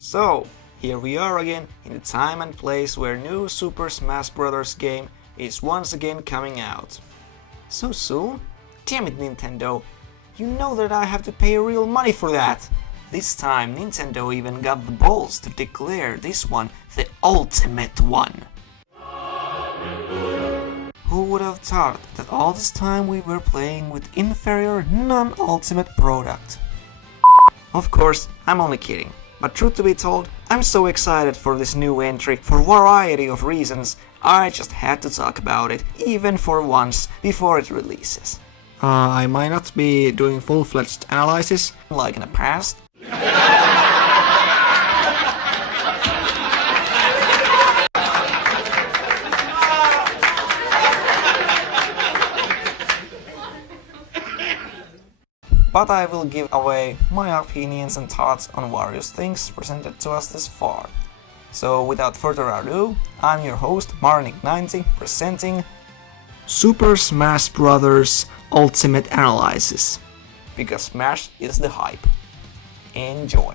So, here we are again in the time and place where new Super Smash Bros. Game is once again coming out. So soon? Damn it, Nintendo! You know that I have to pay real money for that! This time Nintendo even got the balls to declare this one the ultimate one. Who would have thought that all this time we were playing with inferior, non-ultimate product? Of course, I'm only kidding. But truth to be told, I'm so excited for this new entry for a variety of reasons, I just had to talk about it, even for once, before it releases. I might not be doing full-fledged analysis, like in the past. But I will give away my opinions and thoughts on various things presented to us this far. So without further ado, I'm your host Marnik90 presenting Super Smash Bros. Ultimate Analysis. Because Smash is the hype. Enjoy!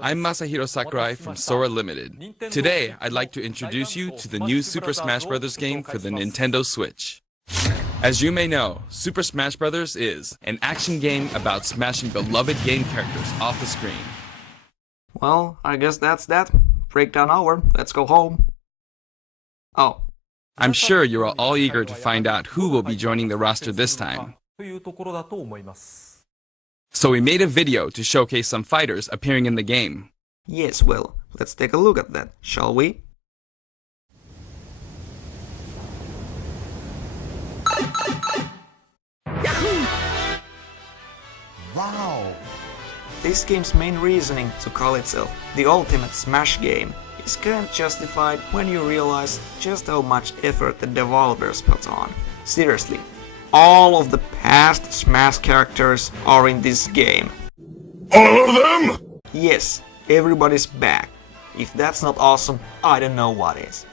I'm Masahiro Sakurai from Sora Limited. Today, I'd like to introduce you to the new Super Smash Bros. Game for the Nintendo Switch. As you may know, Super Smash Bros. Is an action game about smashing beloved game characters off the screen. Well, I guess that's that. Breakdown over. Let's go home. Oh. I'm sure you're all eager to find out who will be joining the roster this time. So we made a video to showcase some fighters appearing in the game. Yes, well, let's take a look at that, shall we? Wow! This game's main reasoning to call itself the Ultimate Smash Game is kinda justified when you realize just how much effort the developers put on. Seriously. All of the past Smash characters are in this game. All of them?! Yes, everybody's back. If that's not awesome, I don't know what is.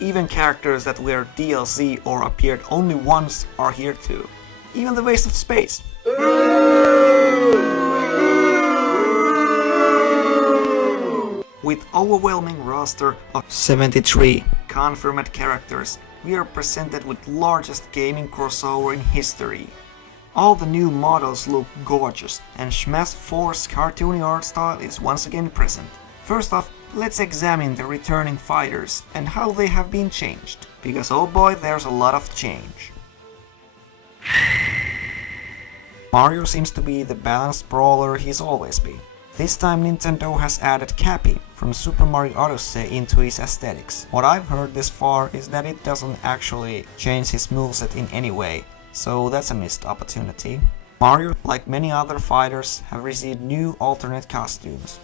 Even characters that were DLC or appeared only once are here too. Even the Waste of Space. With overwhelming roster of 73 confirmed characters, we are presented with largest gaming crossover in history. All the new models look gorgeous, and Smash 4's cartoony art style is once again present. First off, let's examine the returning fighters and how they have been changed, because oh boy, there's a lot of change. Mario seems to be the balanced brawler he's always been. This time Nintendo has added Cappy from Super Mario Odyssey into his aesthetics. What I've heard this far is that it doesn't actually change his moveset in any way, so that's a missed opportunity. Mario, like many other fighters, have received new alternate costumes.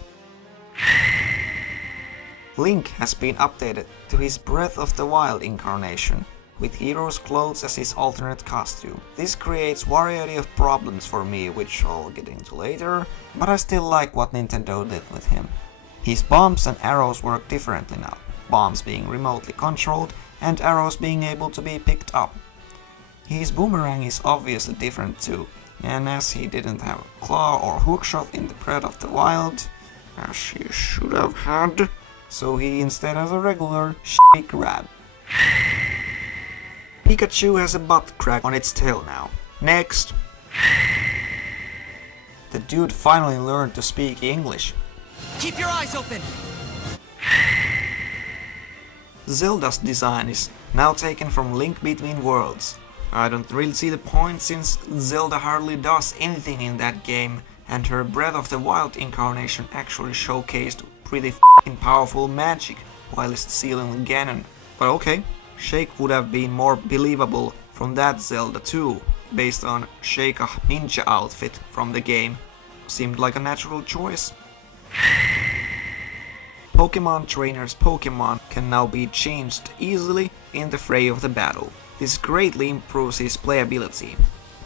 Link has been updated to his Breath of the Wild incarnation, with Hero's clothes as his alternate costume. This creates variety of problems for me, which I'll get into later, but I still like what Nintendo did with him. His bombs and arrows work differently now, bombs being remotely controlled and arrows being able to be picked up. His boomerang is obviously different too, and as he didn't have a claw or hookshot in the Breath of the Wild, as he should have had, so he instead has a regular shitty grab. Pikachu has a butt crack on its tail now. Next! The dude finally learned to speak English. Keep your eyes open! Zelda's design is now taken from Link Between Worlds. I don't really see the point since Zelda hardly does anything in that game, and her Breath of the Wild incarnation actually showcased pretty f***ing powerful magic whilst sealing Ganon. But okay. Shake would have been more believable from that Zelda too, based on Sheikah ninja outfit from the game. Seemed like a natural choice. Pokemon Trainer's Pokemon can now be changed easily in the fray of the battle. This greatly improves his playability.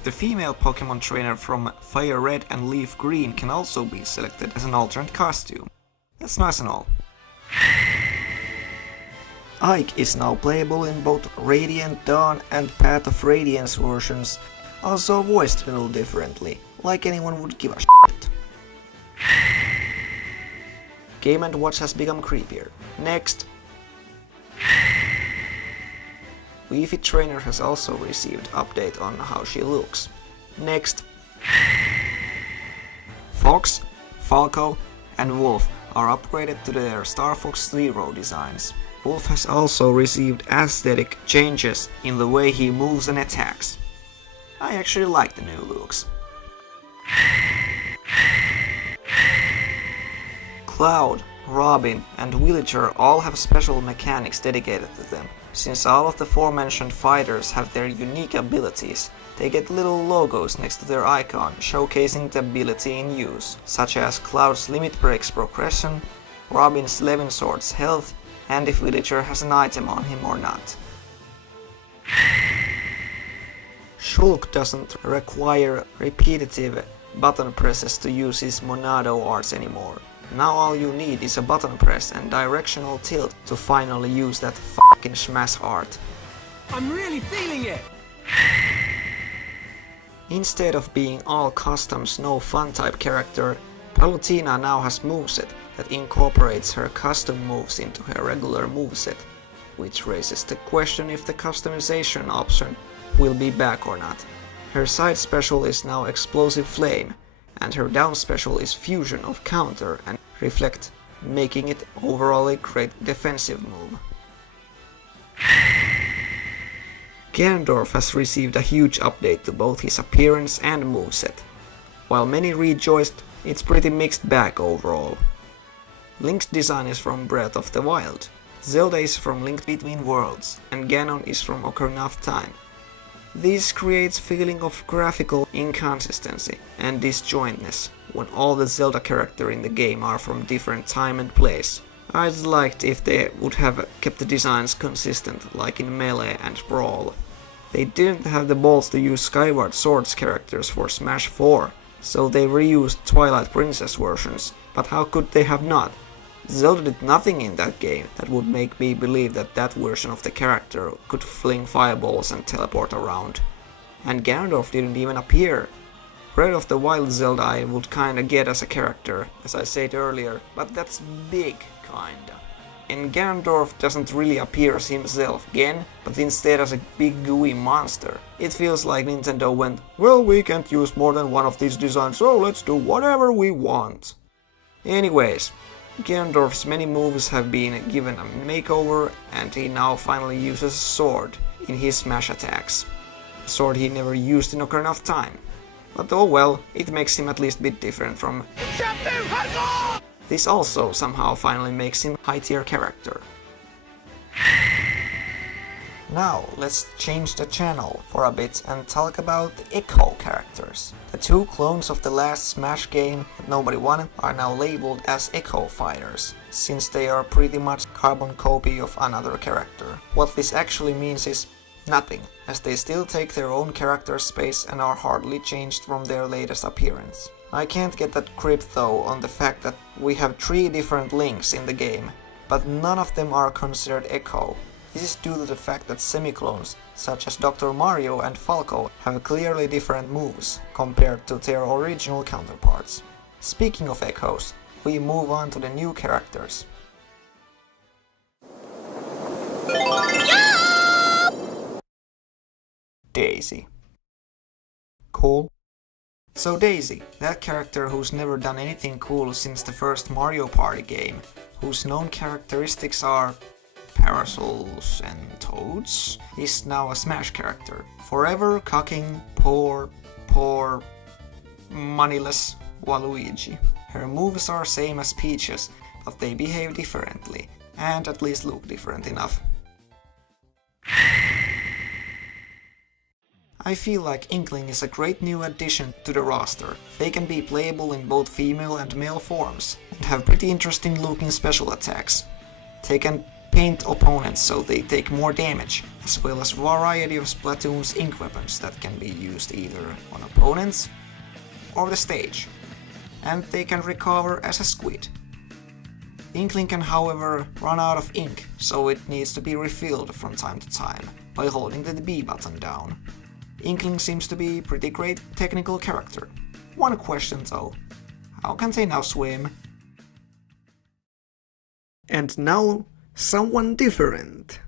The female Pokemon Trainer from Fire Red and Leaf Green can also be selected as an alternate costume. That's nice and all. Ike is now playable in both Radiant Dawn and Path of Radiance versions, also voiced a little differently, like anyone would give a shit. Game & Watch has become creepier. Next. Wii Fit Trainer has also received update on how she looks. Next. Fox, Falco and Wolf are upgraded to their Star Fox Zero designs. Wolf has also received aesthetic changes in the way he moves and attacks. I actually like the new looks. Cloud, Robin and Villager all have special mechanics dedicated to them. Since all of the aforementioned fighters have their unique abilities, they get little logos next to their icon showcasing the ability in use, such as Cloud's Limit Breaks progression, Robin's Levin Sword's health, and if Villager has an item on him or not. Shulk doesn't require repetitive button presses to use his Monado arts anymore. Now all you need is a button press and directional tilt to finally use that fucking smash art. I'm really feeling it! Instead of being all custom Snow Fun type character, Palutena now has moveset that incorporates her custom moves into her regular moveset, which raises the question if the customization option will be back or not. Her side special is now Explosive Flame, and her down special is Fusion of Counter and Reflect, making it overall a great defensive move. Ganondorf has received a huge update to both his appearance and moveset. While many rejoiced, it's pretty mixed bag overall. Link's design is from Breath of the Wild, Zelda is from Link Between Worlds, and Ganon is from Ocarina of Time. This creates feeling of graphical inconsistency and disjointness when all the Zelda characters in the game are from different time and place. I'd liked if they would have kept the designs consistent like in Melee and Brawl. They didn't have the balls to use Skyward Sword's characters for Smash 4, so they reused Twilight Princess versions, but how could they have not? Zelda did nothing in that game that would make me believe that that version of the character could fling fireballs and teleport around. And Ganondorf didn't even appear. Breath of the Wild Zelda I would kinda get as a character, as I said earlier, but that's big kinda. And Ganondorf doesn't really appear as himself again, but instead as a big gooey monster. It feels like Nintendo went, well, we can't use more than one of these designs, so let's do whatever we want. Anyways, Ganondorf's many moves have been given a makeover and he now finally uses a sword in his smash attacks. A sword he never used in Ocarina of Time. But oh well, it makes him at least a bit different from... This also somehow finally makes him a high-tier character. Now let's change the channel for a bit and talk about the Echo characters. The two clones of the last Smash game that nobody wanted are now labeled as Echo Fighters, since they are pretty much carbon copy of another character. What this actually means is nothing, as they still take their own character space and are hardly changed from their latest appearance. I can't get that grip though on the fact that we have 3 different Links in the game, but none of them are considered Echo. This is due to the fact that semi-clones, such as Dr. Mario and Falco, have clearly different moves compared to their original counterparts. Speaking of Echoes, we move on to the new characters. Daisy. Cool. So Daisy, that character who's never done anything cool since the first Mario Party game, whose known characteristics are parasols and toads, is now a Smash character. Forever cocking poor, moneyless Waluigi. Her moves are same as Peach's, but they behave differently, and at least look different enough. I feel like Inkling is a great new addition to the roster. They can be playable in both female and male forms, and have pretty interesting looking special attacks. They can paint opponents so they take more damage, as well as a variety of Splatoon's ink weapons that can be used either on opponents or the stage. And they can recover as a squid. Inkling can however run out of ink, so it needs to be refilled from time to time by holding the B button down. Inkling seems to be a pretty great technical character. One question though, how can they now swim? And now, someone different.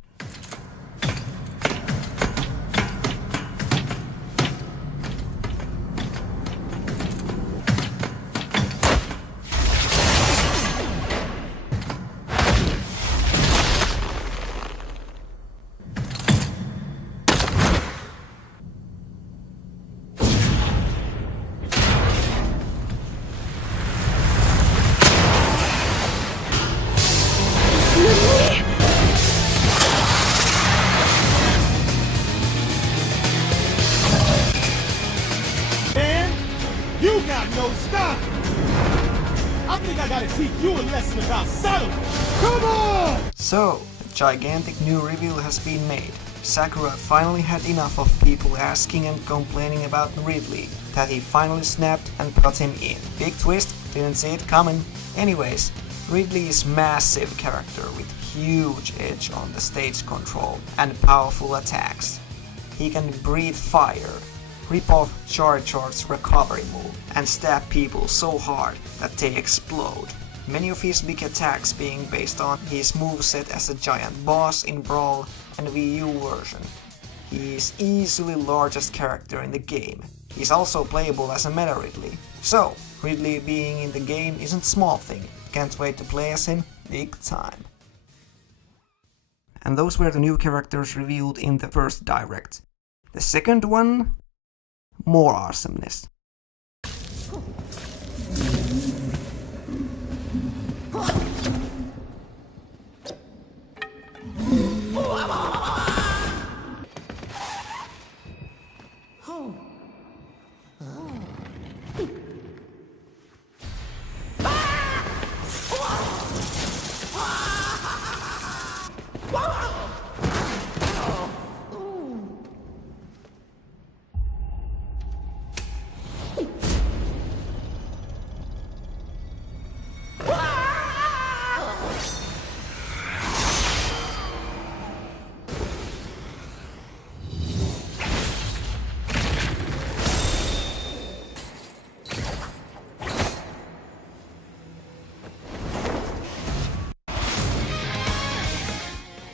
You got no stop! I think I gotta teach you a lesson about subtlety! Come on! So, a gigantic new reveal has been made. Sakura finally had enough of people asking and complaining about Ridley, that he finally snapped and put him in. Big twist, didn't see it coming. Anyways, Ridley is massive character with huge edge on the stage control and powerful attacks. He can breathe fire, rip off Charizard's recovery move, and stab people so hard that they explode. Many of his big attacks being based on his moveset as a giant boss in Brawl and Wii U version. He is easily largest character in the game. He's also playable as a meta Ridley. So, Ridley being in the game isn't small thing. Can't wait to play as him big time. And those were the new characters revealed in the first direct. The second one, more awesomeness.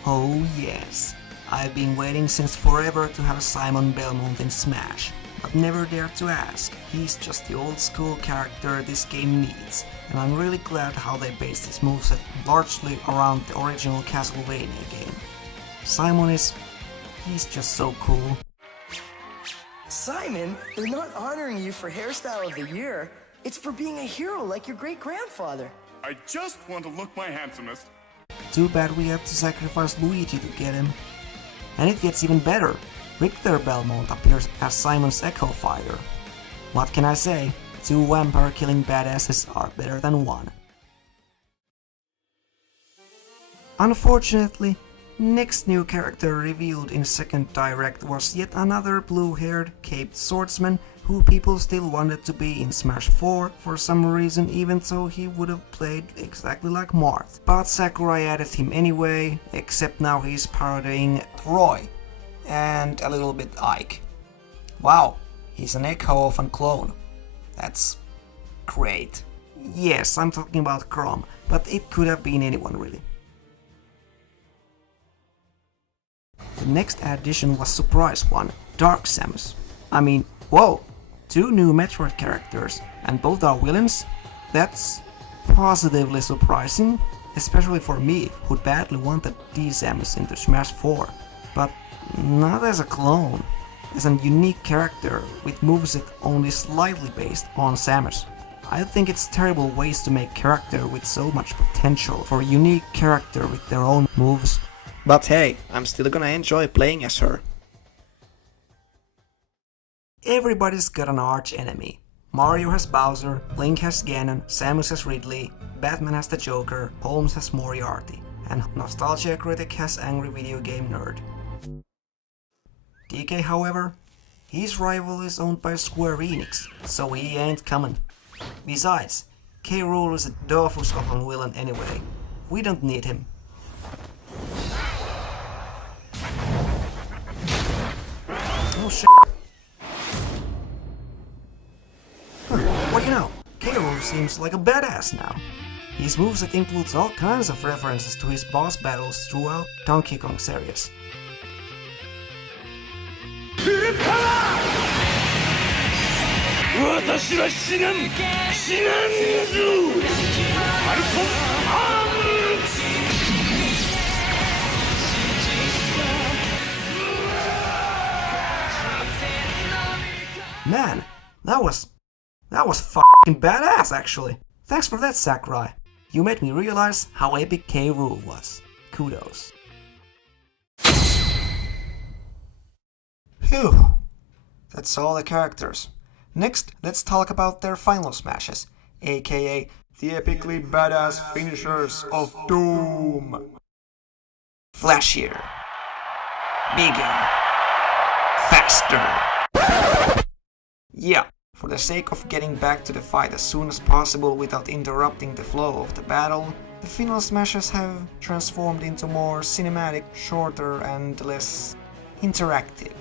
Oh yes, I've been waiting since forever to have Simon Belmont in Smash, but never dared to ask. He's just the old school character this game needs, and I'm really glad how they based his moveset largely around the original Castlevania game. Simon he's just so cool. Simon, they're not honoring you for hairstyle of the year. It's for being a hero like your great-grandfather. I just want to look my handsomest. Too bad we have to sacrifice Luigi to get him. And it gets even better. Richter Belmont appears as Simon's Echo Fighter. What can I say? 2 vampire-killing badasses are better than 1. Unfortunately, next new character revealed in second direct was yet another blue-haired caped swordsman who people still wanted to be in Smash 4 for some reason, even though he would have played exactly like Marth. But Sakurai added him anyway, except now he's parodying Roy and a little bit Ike. Wow, he's an echo of a clone. That's great. Yes, I'm talking about Chrome, but it could have been anyone really. The next addition was surprise one, Dark Samus. I mean, whoa! 2 new Metroid characters, and both are villains? That's positively surprising, especially for me, who badly wanted D Samus into Smash 4. But not as a clone, as a unique character with moveset only slightly based on Samus. I think it's terrible ways to make character with so much potential for a unique character with their own moves. But hey, I'm still gonna enjoy playing as her. Everybody's got an arch enemy. Mario has Bowser, Link has Ganon, Samus has Ridley, Batman has the Joker, Holmes has Moriarty, and Nostalgia Critic has Angry Video Game Nerd. DK, however, his rival is owned by Square Enix, so he ain't coming. Besides, K. Rool is a Dofus of a villain anyway, We don't need him. Oh shit. Huh, what do you know? K-Rool seems like a badass now. His moveset includes all kinds of references to his boss battles throughout Donkey Kong series. Man, that was fucking badass actually. Thanks for that, Sakurai. You made me realize how epic K-Rool was. Kudos. Phew. That's all the characters. Next, let's talk about their final smashes, aka the epically badass finishers of Doom. Flashier. Bigger. Faster. Yeah, for the sake of getting back to the fight as soon as possible without interrupting the flow of the battle, the final smashes have transformed into more cinematic, shorter and less interactive.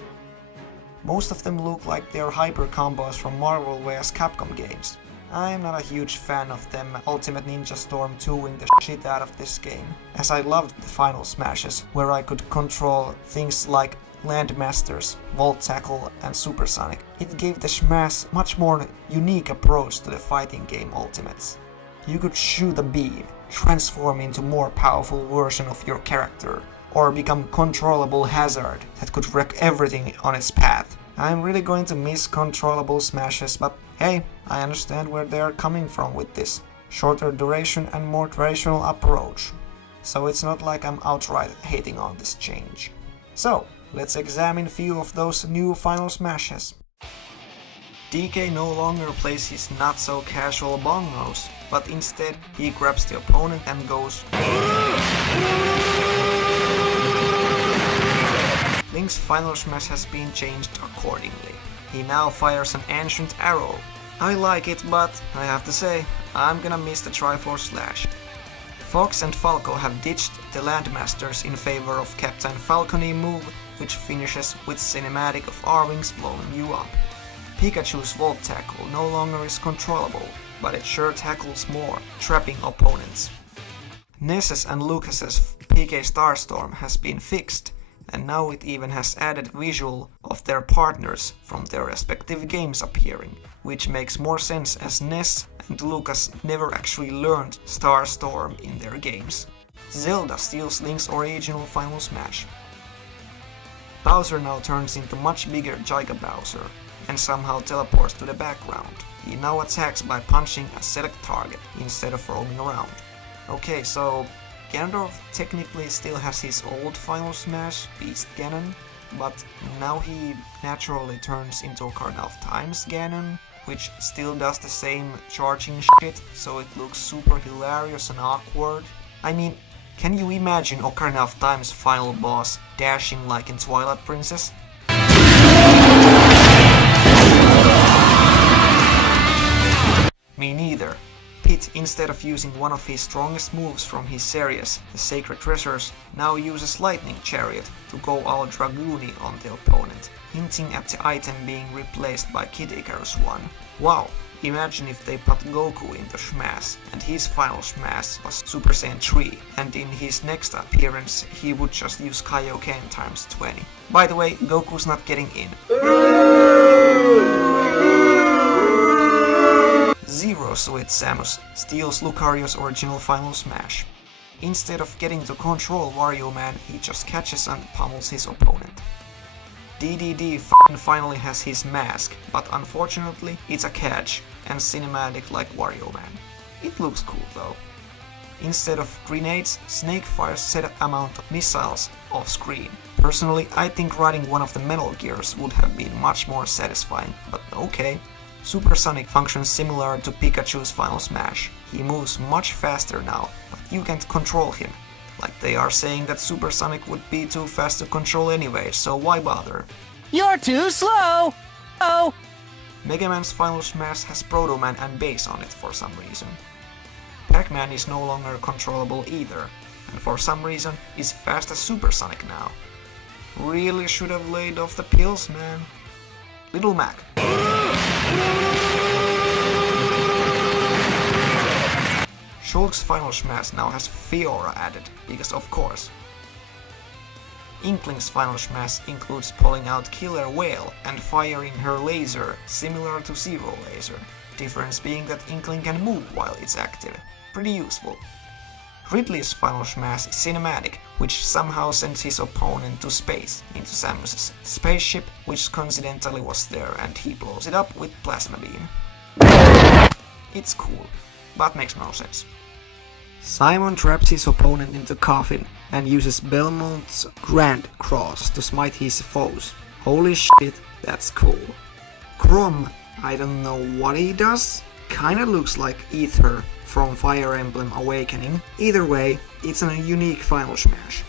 Most of them look like they're hyper combos from Marvel vs Capcom games. I'm not a huge fan of them Ultimate Ninja Storm 2ing the shit out of this game, as I loved the final smashes, where I could control things like Landmasters, Volt Tackle and Supersonic. It gave the smash much more unique approach to the fighting game Ultimates. You could shoot a beam, transform into more powerful version of your character, or become controllable hazard that could wreck everything on its path. I'm really going to miss controllable smashes, but hey, I understand where they are coming from with this shorter duration and more traditional approach. So it's not like I'm outright hating on this change. So, let's examine a few of those new final smashes. DK no longer plays his not so casual bongos, but instead he grabs the opponent and goes Link's final smash has been changed accordingly. He now fires an ancient arrow. I like it, but I have to say, I'm gonna miss the Triforce Slash. Fox and Falco have ditched the Landmasters in favor of Captain Falcone move, which finishes with cinematic of R-Wings blowing you up. Pikachu's Volt Tackle no longer is controllable, but it sure tackles more, trapping opponents. Ness's and Lucas's PK Starstorm has been fixed, and now it even has added visual of their partners from their respective games appearing, which makes more sense as Ness and Lucas never actually learned Starstorm in their games. Zelda steals Link's original final smash. Bowser now turns into much bigger Giga Bowser and somehow teleports to the background. He now attacks by punching a select target instead of roaming around. Okay, so Ganondorf technically still has his old final smash, Beast Ganon, but now he naturally turns into Ocarina of Time's Ganon, which still does the same charging shit, so it looks super hilarious and awkward. I mean, can you imagine Ocarina of Time's final boss dashing like in Twilight Princess? Me neither. Pit, instead of using one of his strongest moves from his series, the Sacred Treasures, now uses Lightning Chariot to go all Dragoony on the opponent, hinting at the item being replaced by Kid Icarus 1. Wow, imagine if they put Goku in the smash, and his final smash was Super Saiyan 3, and in his next appearance he would just use Kaioken times 20. By the way, Goku's not getting in. Zero Suit Samus steals Lucario's original final smash. Instead of getting to control Wario Man, he just catches and pummels his opponent. DDD finally has his mask, but unfortunately it's a catch and cinematic like Wario Man. It looks cool though. Instead of grenades, Snake fires set amount of missiles off screen. Personally, I think riding one of the Metal Gears would have been much more satisfying, but okay. Supersonic functions similar to Pikachu's final smash. He moves much faster now, but you can't control him. Like they are saying that Supersonic would be too fast to control anyway, so why bother? You're too slow! Oh! Mega Man's final smash has Proto Man and Bass on it for some reason. Pac-Man is no longer controllable either, and for some reason is fast as Supersonic now. Really should have laid off the pills, man. Little Mac. Shulk's Final Smash now has Fiora added, because of course. Inkling's Final Smash includes pulling out Killer Whale and firing her laser, similar to Zero Laser. Difference being that Inkling can move while it's active. Pretty useful. Ridley's Final Smash is cinematic, which somehow sends his opponent to space, into Samus's spaceship, which coincidentally was there, and he blows it up with Plasma Beam. It's cool, but makes no sense. Simon traps his opponent into coffin and uses Belmont's Grand Cross to smite his foes. Holy shit, that's cool. Grom, I don't know what he does. Kinda looks like Ether from Fire Emblem Awakening. Either way, it's a unique Final Smash.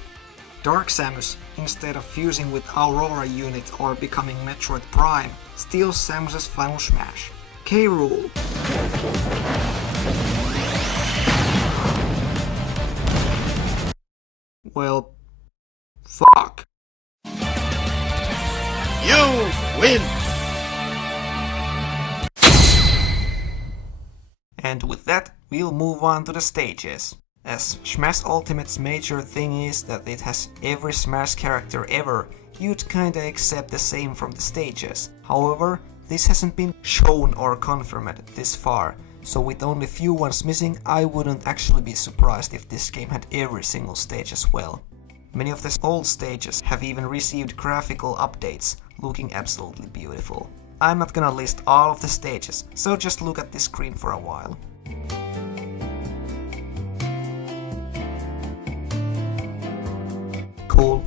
Dark Samus, instead of fusing with Aurora unit or becoming Metroid Prime, steals Samus's Final Smash. K. Rool. Well, fuck. You win! And with that, we'll move on to the stages. As Smash Ultimate's major thing is that it has every Smash character ever, you'd kinda accept the same from the stages. However, this hasn't been shown or confirmed this far, so with only few ones missing, I wouldn't actually be surprised if this game had every single stage as well. Many of the old stages have even received graphical updates, looking absolutely beautiful. I'm not gonna list all of the stages, so just look at this screen for a while. Cool.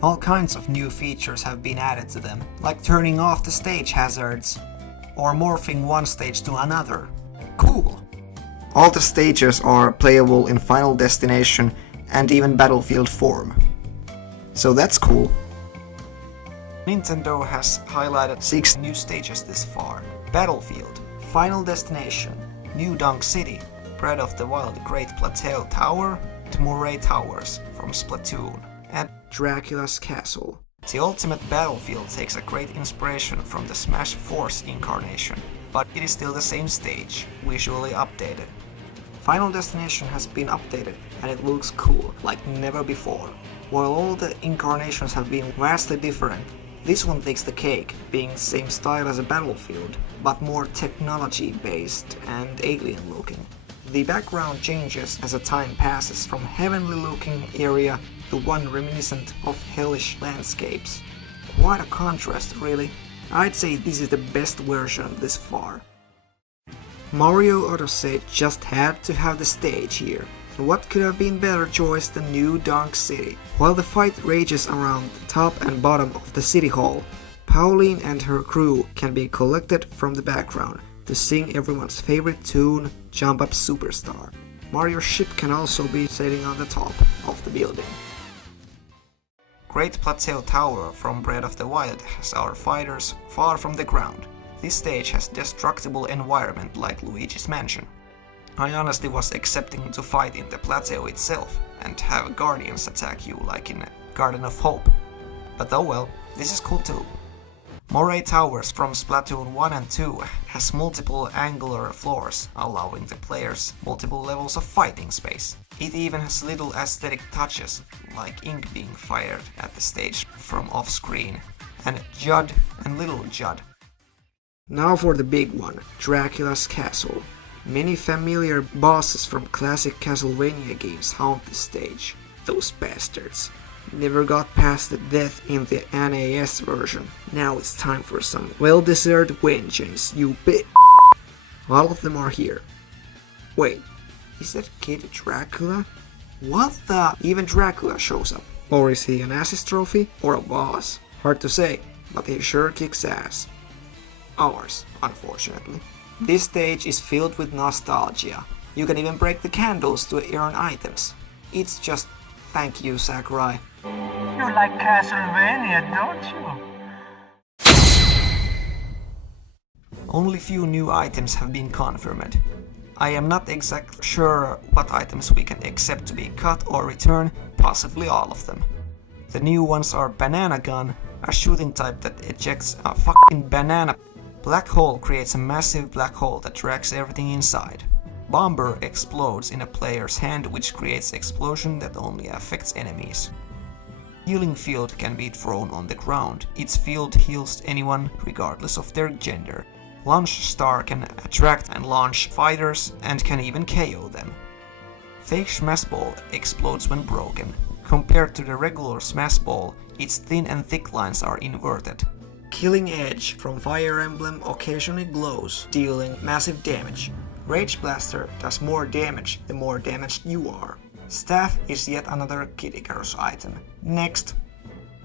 All kinds of new features have been added to them, like turning off the stage hazards, or morphing one stage to another. Cool! All the stages are playable in Final Destination and even Battlefield form. So that's cool. Nintendo has highlighted 6 new stages this far. Battlefield, Final Destination, New Donk City, Breath of the Wild Great Plateau Tower, and Moray Towers from Splatoon, and Dracula's Castle. The Ultimate Battlefield takes a great inspiration from the Smash Force incarnation, but it is still the same stage, visually updated. Final Destination has been updated and it looks cool, like never before. While all the incarnations have been vastly different, this one takes the cake, being the same style as a Battlefield, but more technology based and alien looking. The background changes as the time passes from heavenly looking area to one reminiscent of hellish landscapes. Quite a contrast really. I'd say this is the best version this far. Mario Odyssey just had to have the stage here. What could have been better choice than New Donk City? While the fight rages around the top and bottom of the city hall, Pauline and her crew can be collected from the background to sing everyone's favorite tune, Jump Up Superstar. Mario's ship can also be sailing on the top of the building. Great Plateau Tower from Breath of the Wild has our fighters far from the ground. This stage has destructible environment like Luigi's Mansion. I honestly was accepting to fight in the plateau itself and have guardians attack you like in Garden of Hope. But oh well, this is cool too. Moray Towers from Splatoon 1 and 2 has multiple angular floors, allowing the players multiple levels of fighting space. It even has little aesthetic touches, like ink being fired at the stage from off-screen, and Judd and Little Judd. Now for the big one, Dracula's Castle. Many familiar bosses from classic Castlevania games haunt the stage. Those bastards. Never got past the death in the NES version. Now it's time for some well-deserved vengeance, you bitch. All of them are here. Wait, is that Kid Dracula? What the? Even Dracula shows up. Or is he an ass's trophy or a boss? Hard to say, but he sure kicks ass. Ours, unfortunately. This stage is filled with nostalgia. You can even break the candles to earn items. It's just thank you, Sakurai. You like Castlevania, don't you? Only few new items have been confirmed. I am not exactly sure what items we can accept to be cut or return, possibly all of them. The new ones are Banana Gun, a shooting type that ejects a fucking banana. Black Hole creates a massive black hole that drags everything inside. Bomber explodes in a player's hand, which creates explosion that only affects enemies. Healing Field can be thrown on the ground. Its field heals anyone regardless of their gender. Launch Star can attract and launch fighters and can even KO them. Fake Smash Ball explodes when broken. Compared to the regular Smash Ball, its thin and thick lines are inverted. Killing Edge from Fire Emblem occasionally glows, dealing massive damage. Rage Blaster does more damage the more damaged you are. Staff is yet another Kid Icarus item. Next.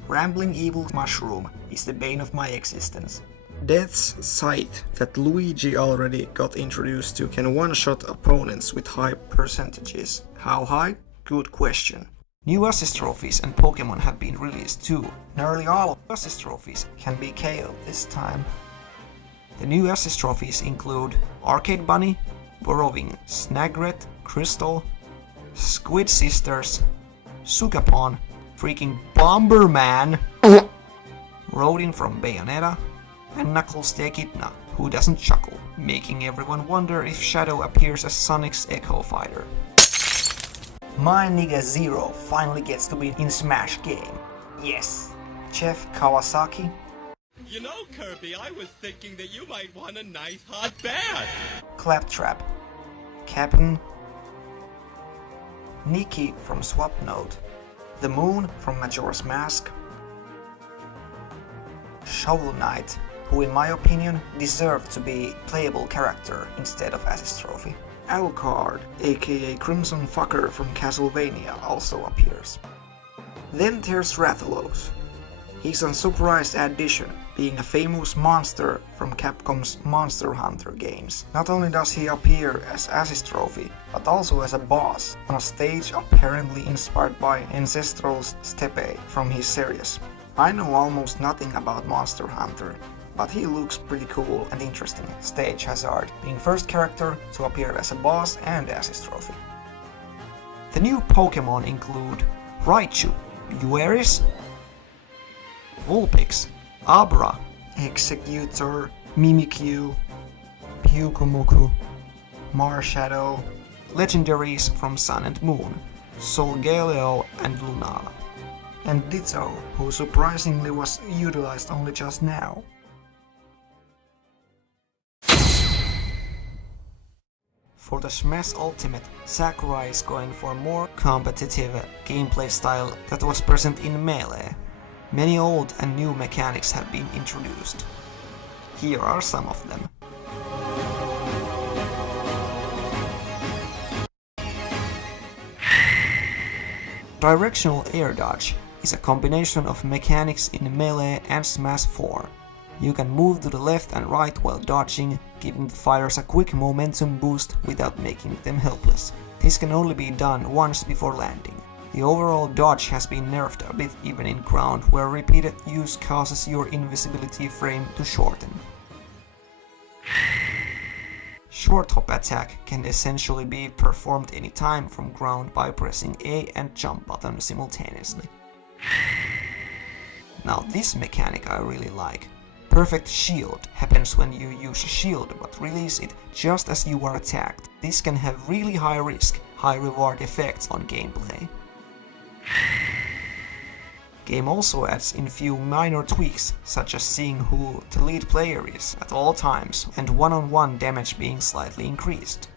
Rambling Evil Mushroom is the bane of my existence. Death's Scythe that Luigi already got introduced to can one-shot opponents with high percentages. How high? Good question. New assist trophies and Pokemon have been released too. Nearly all assist trophies can be KO'd this time. The new assist trophies include Arcade Bunny, Burrowing Snagret, Crystal, Squid Sisters, Sugapon, freaking Bomberman, Rodin from Bayonetta, and Knuckles the Echidna, who doesn't chuckle, making everyone wonder if Shadow appears as Sonic's Echo Fighter. My nigga Zero finally gets to be in Smash game. Yes. Jeff Kawasaki. You know, Kirby, I was thinking that you might want a nice hot bath. Claptrap. Captain. Nikki from Swapnote. The Moon from Majora's Mask. Shovel Knight, who in my opinion deserved to be playable character instead of assist trophy. Alucard, aka Crimson Fucker from Castlevania, also appears. Then there's Rathalos. He's a surprise addition, being a famous monster from Capcom's Monster Hunter games. Not only does he appear as assist trophy, but also as a boss on a stage apparently inspired by Ancestral Steppe from his series. I know almost nothing about Monster Hunter, but he looks pretty cool and interesting stage hazard, being first character to appear as a boss and assist trophy. The new Pokemon include Raichu, Ueris, Vulpix, Abra, Executor, Mimikyu, Pyukumuku, Marshadow, legendaries from Sun and Moon, Solgaleo and Lunala, and Ditto, who surprisingly was utilized only just now. For the Smash Ultimate, Sakurai is going for a more competitive gameplay style that was present in Melee. Many old and new mechanics have been introduced. Here are some of them. Directional air dodge is a combination of mechanics in Melee and Smash 4. You can move to the left and right while dodging, giving the fighters a quick momentum boost without making them helpless. This can only be done once before landing. The overall dodge has been nerfed a bit even in ground, where repeated use causes your invisibility frame to shorten. Short hop attack can essentially be performed anytime from ground by pressing A and jump button simultaneously. Now this mechanic I really like. Perfect Shield happens when you use a shield but release it just as you are attacked. This can have really high risk, high reward effects on gameplay. Game also adds in few minor tweaks, such as seeing who the lead player is at all times and one-on-one damage being slightly increased.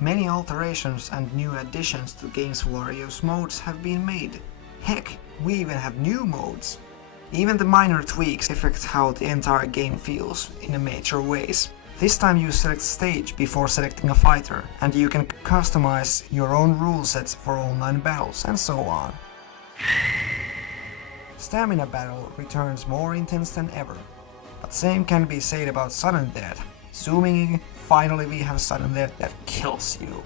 Many alterations and new additions to game's various modes have been made. Heck, we even have new modes. Even the minor tweaks affect how the entire game feels in major ways. This time you select stage before selecting a fighter, and you can customize your own rule sets for online battles and so on. Stamina battle returns more intense than ever, but same can be said about sudden death. Zooming in, finally we have sudden death that kills you.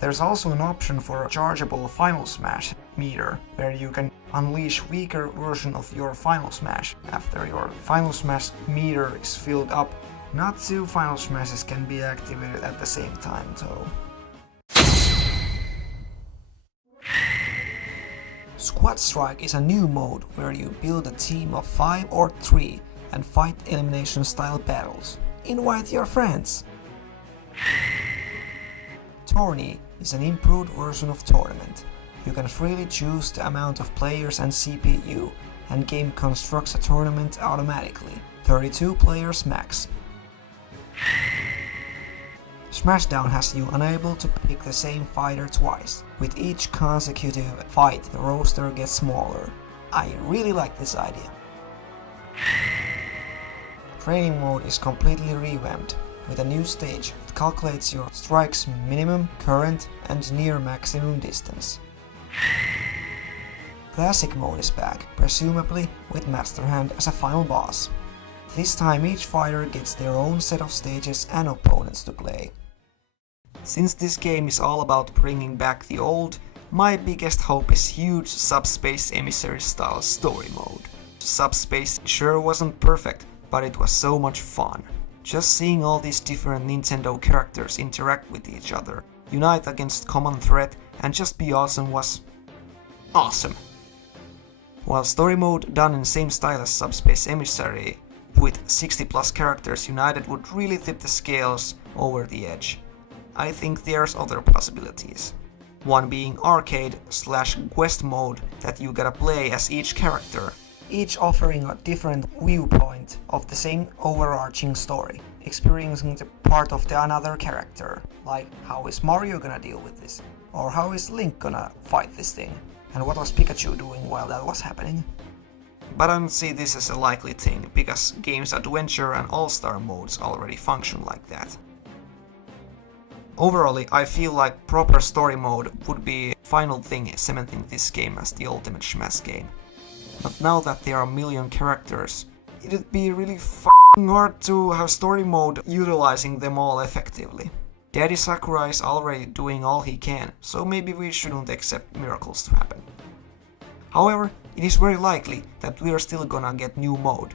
There's also an option for a chargeable Final Smash meter, where you can unleash weaker version of your Final Smash after your Final Smash meter is filled up. Not two Final Smashes can be activated at the same time though. Squad Strike is a new mode where you build a team of 5 or 3 and fight elimination style battles. Invite your friends! Tourney is an improved version of Tournament. You can freely choose the amount of players and CPU, and game constructs a tournament automatically. 32 players max. Smashdown has you unable to pick the same fighter twice. With each consecutive fight, the roster gets smaller. I really like this idea. Training mode is completely revamped. With a new stage, it calculates your strike's minimum, current, and near maximum distance. Classic mode is back, presumably with Master Hand as a final boss. This time each fighter gets their own set of stages and opponents to play. Since this game is all about bringing back the old, my biggest hope is huge Subspace Emissary style story mode. Subspace sure wasn't perfect, but it was so much fun. Just seeing all these different Nintendo characters interact with each other, unite against common threat, and just be awesome was awesome. While story mode done in same style as Subspace Emissary, with 60 plus characters united would really tip the scales over the edge. I think there's other possibilities. One being arcade/quest mode that you gotta play as each character, each offering a different viewpoint of the same overarching story, experiencing the part of the another character, like how is Mario gonna deal with this, or how is Link gonna fight this thing, and what was Pikachu doing while that was happening. But I don't see this as a likely thing, because game's adventure and all-star modes already function like that. Overall, I feel like proper story mode would be final thing cementing this game as the ultimate Smash game. But now that there are a million characters, it'd be really f***ing hard to have story mode utilizing them all effectively. Daddy Sakurai is already doing all he can, so maybe we shouldn't accept miracles to happen. However, it is very likely that we are still gonna get new mode.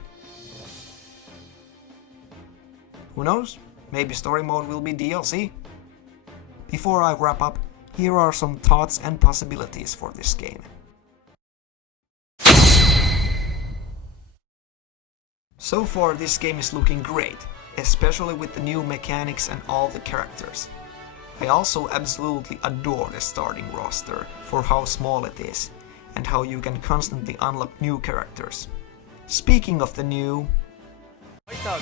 Who knows? Maybe story mode will be DLC? Before I wrap up, here are some thoughts and possibilities for this game. So far this game is looking great, especially with the new mechanics and all the characters. I also absolutely adore the starting roster for how small it is, and how you can constantly unlock new characters. Speaking of the new,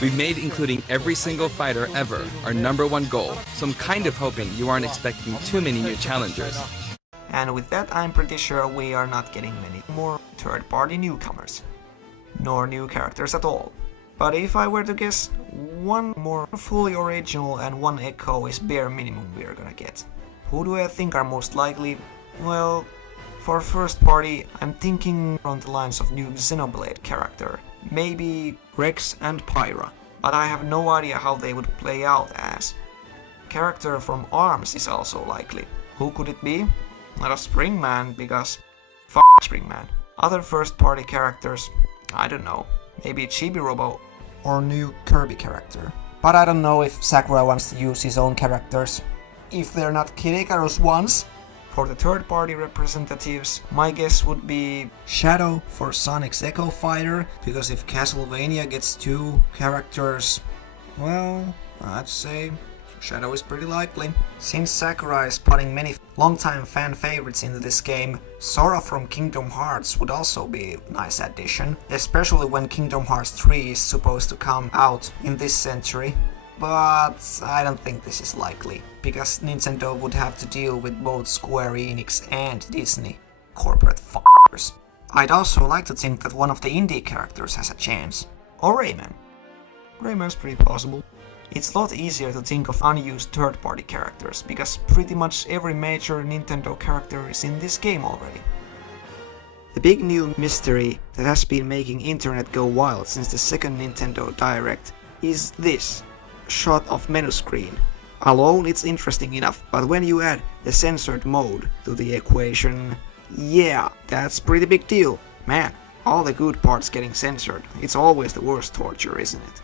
We've made including every single fighter ever our #1 goal, so I'm kind of hoping you aren't expecting too many new challengers. and with that I'm pretty sure we are not getting many more third-party newcomers, nor new characters at all. But if I were to guess, one more fully original and one echo is bare minimum we're gonna get. Who do I think are most likely? Well, for first party, I'm thinking on the lines of new Xenoblade character. Maybe Rex and Pyra, but I have no idea how they would play out as. Character from ARMS is also likely. Who could it be? Not a Springman, because f*** Springman. Other first party characters, I don't know. Maybe Chibi-Robo or new Kirby character. But I don't know if Sakurai wants to use his own characters. If they're not Kid Icarus ones. For the third party representatives, my guess would be Shadow for Sonic's Echo Fighter, because if Castlevania gets 2 characters, well, I'd say Shadow is pretty likely. Since Sakurai is putting many longtime fan favorites into this game, Sora from Kingdom Hearts would also be a nice addition, especially when Kingdom Hearts 3 is supposed to come out in this century. But I don't think this is likely, because Nintendo would have to deal with both Square Enix and Disney. Corporate f***ers. I'd also like to think that one of the indie characters has a chance. Or Rayman. Rayman's pretty possible. It's a lot easier to think of unused third-party characters, because pretty much every major Nintendo character is in this game already. The big new mystery that has been making internet go wild since the second Nintendo Direct is this shot of menu screen. Alone it's interesting enough, but when you add the censored mode to the equation, Yeah, that's pretty big deal. Man, all the good parts getting censored. It's always the worst torture, isn't it?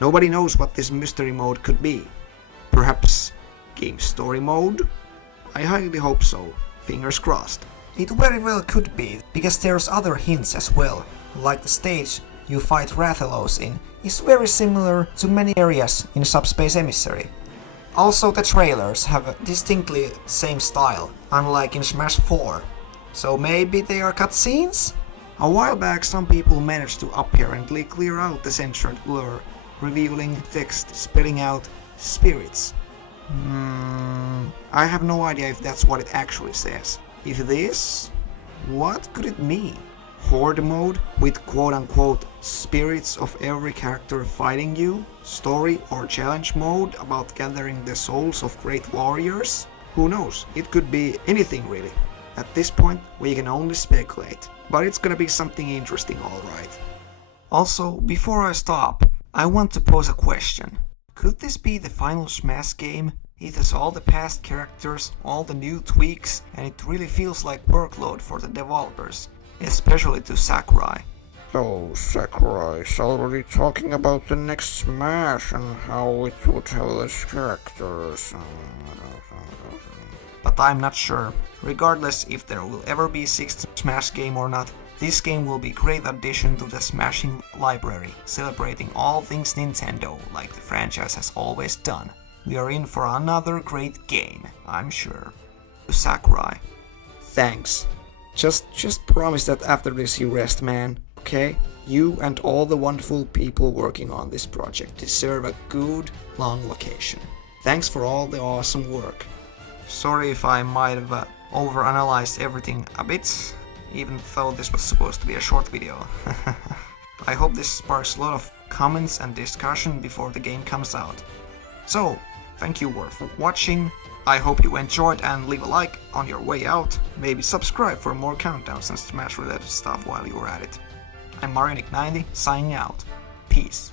Nobody knows what this mystery mode could be. Perhaps game story mode? I highly hope so. Fingers crossed. It very well could be, because there's other hints as well, like the stage you fight Rathalos in is very similar to many areas in Subspace Emissary. Also, the trailers have a distinctly same style, unlike in Smash 4. So maybe they are cutscenes? A while back some people managed to apparently clear out the censored blur, revealing text spelling out spirits. I have no idea if that's what it actually says. If it is, what could it mean? Horde mode with quote-unquote spirits of every character fighting you? Story or challenge mode about gathering the souls of great warriors? Who knows, it could be anything really. At this point we can only speculate, but it's gonna be something interesting alright. Also, before I stop, I want to pose a question. Could this be the final Smash game? It has all the past characters, all the new tweaks, and it really feels like workload for the developers. Especially to Sakurai. So Sakurai's already talking about the next Smash and how it would have less characters. But I'm not sure. Regardless if there will ever be a 6th Smash game or not, this game will be a great addition to the Smashing library, celebrating all things Nintendo like the franchise has always done. We are in for another great game, I'm sure. To Sakurai. Thanks. Just promise that after this you rest, man, okay? You and all the wonderful people working on this project deserve a good, long vacation. Thanks for all the awesome work. Sorry if I might have overanalyzed everything a bit, even though this was supposed to be a short video. I hope this sparks a lot of comments and discussion before the game comes out. So, thank you for watching. I hope you enjoyed and leave a like on your way out. Maybe subscribe for more countdowns and Smash related stuff while you're at it. I'm Marionik90 signing out. Peace.